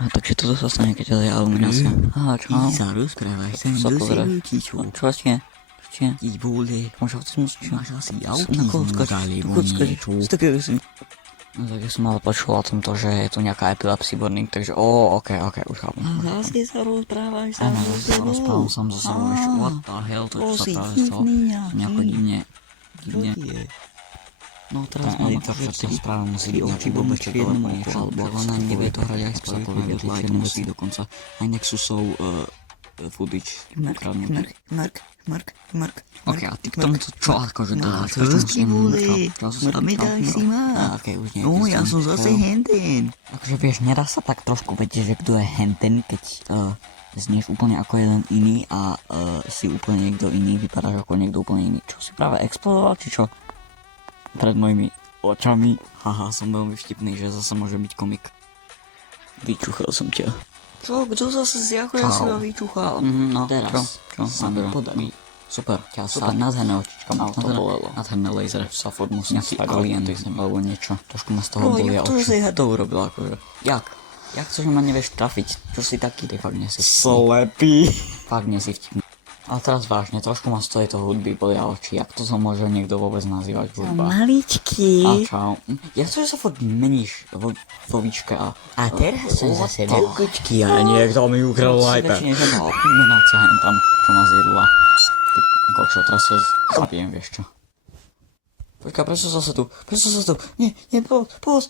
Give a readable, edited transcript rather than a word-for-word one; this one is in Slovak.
A takže toto sa stane, keď ťa je iluminácia. Aha, čau. Sa rozprávaj sa, Sa kto si povedať. rútičo. Čo ste? Ty vole, Môžem chcieť čo? máš asi Na autizmus alebo niečo. No tak ja som ale počul o tomto, že je tu nejaká epilepsy burning, takže ok, už chápem. A zase sa rozprávaj sa Áno, so zase sa sebou. rozprávam sám so sebou, vieš, what the hell, to čo sa si práve stalo. divný nejaký. Nejako divne. Čo ti je? No teraz Ale mám to to, že všetko tá správa musí byť nejaký oči blbeček čiernom alebo oku, niečo, alebo tak ako ona sa to nevie povie, to hrať aj sa spolu, povie, povie tie like čierne musí veci dokonca. Aj Nexusov footage ukradnutý. Mark. Ok, a ty k tomu čo akože dáš? čo ti vole? Pamätaj si ma. Ok, už nie. No, ja som zase henten. Akože vieš, nedá sa tak trošku vedieť, že kto je henten, keď znieš úplne ako jeden iný a si úplne niekto iný, vypadáš ako niekto úplne iný. Čo si práve explodoval, či čo? Pred mojimi očami. Haha, som veľmi vtipný, že zase môže byť komik. Vyčúchal som ťa. Čo, kto zase zjako ja si ho vyčúchal? No, Teraz čo? sa mi podarí. Super, super, nádherné očička. To bolelo. Nádherné laser. Sa furt musím nejaký alien alebo niečo. Trošku ma z toho No, bolia jak to, že oči. si to urobil akože? Jak? Jak to, že ma nevieš trafiť? Čo si taký? Ty fakt nie si vtipný. Slepý. Fakt nie si vtipný. Ale teraz vážne, trošku ma z tejto hudby bolia oči. Jak to sa môže niekto vôbec nazývať hudba? Maličký. A čau. Ja chcem, že sa furt meníš vo výške a... A teraz som zase do kočky, ale niekto mi ukradol iPad. Väčšine, že ma menácia hen tam, čo ma zjedla. Ty kokšo, teraz sa zabijem, vieš čo. Počkaj, prečo sa tu? Nie, poz.